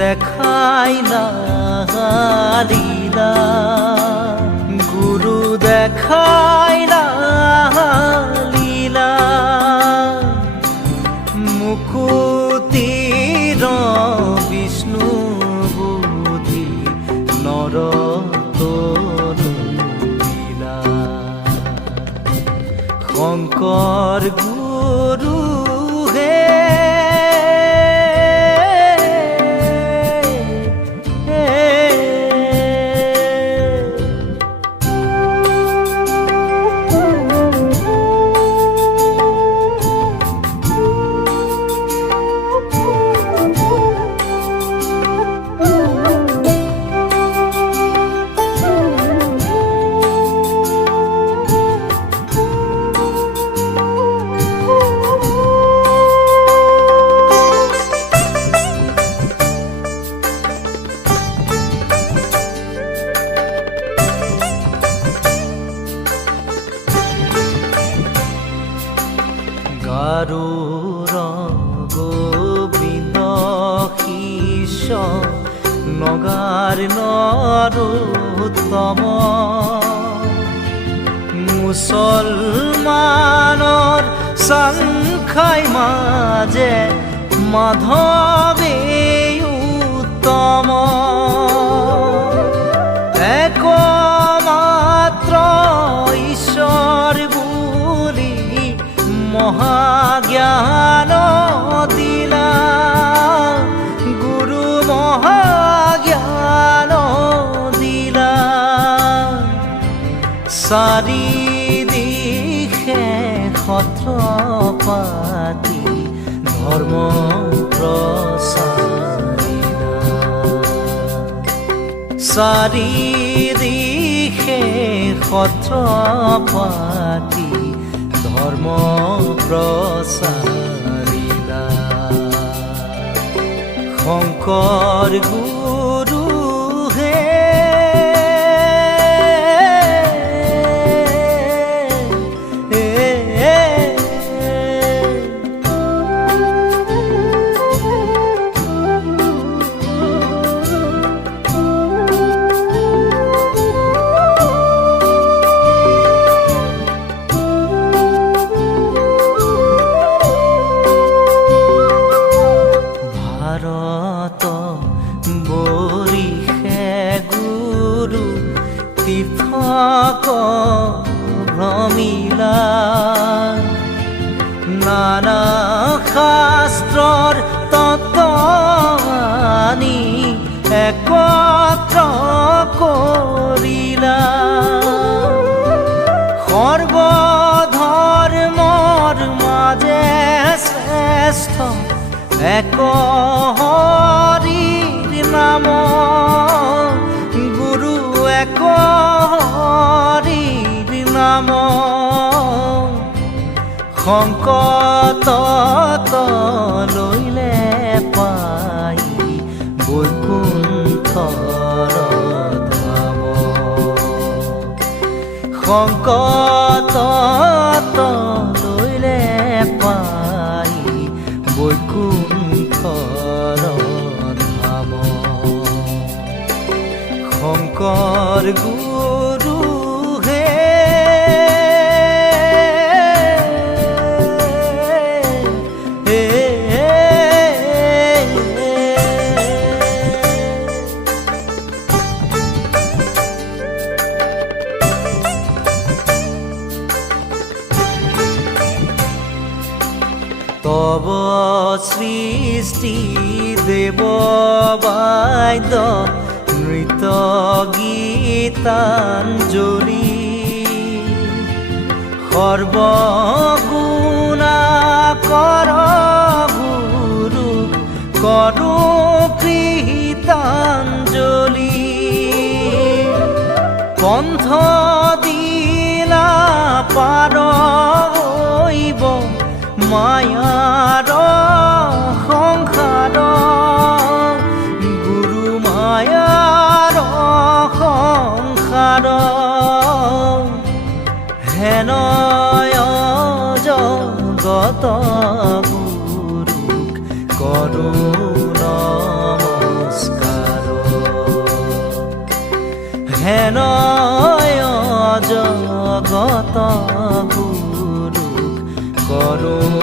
দেখাইলা লীলা গুৰু দেখাইলা লীলা মুকুতিৰ বিষ্ণু বুদ্ধি নৰতনুলীলা শঙ্কৰ গুৰু হে গাৰুৰ গোবিন্দ শিষ নগাৰ নৰোত্তম মুছলমানৰ সংখ্যাই মাজে মাধৱে উত্তম একমাত্ৰ ঈশ্বৰ বুলি মহাজ্ঞান দিলা গুৰু মহাজ্ঞান দিলা চাৰি দিশে সত্ৰ পাতি ধৰ্ম প্ৰচাৰিলা চাৰি দিশে সত্ৰ পাতি ধৰ্ম প্ৰসাৰিলা শঙ্কৰ গুৰু হে তীৰ্থক ভ্ৰমিলা নানা শাস্ত্ৰৰ তত্ত্ব আনি একত্ৰ কৰিলা সৰ্বধৰ্মৰ মাজে শ্ৰেষ্ঠ এক হৰিৰ নাম গুৰু এক হৰিৰ নাম সংকট লইলে পাই বৈকুণ্ঠৰ ধাম সংকট লইলে পাই বৈকুণ্ঠৰ ধাম শঙ্কৰ গুৰু হে তব সৃষ্টি দেব বাদ্য নৃত্য গীতাঞ্জলি সৰ্বগুণাকৰ গুৰু কৰো কৃতাঞ্জলি পন্থ দিলা পাৰ হইব মায়াৰ সংসাৰ গুৰু মায়াৰ সংসাৰ হেন জগত গুৰুক কৰো নমস্কাৰ। হেন জগত গুৰু কৰো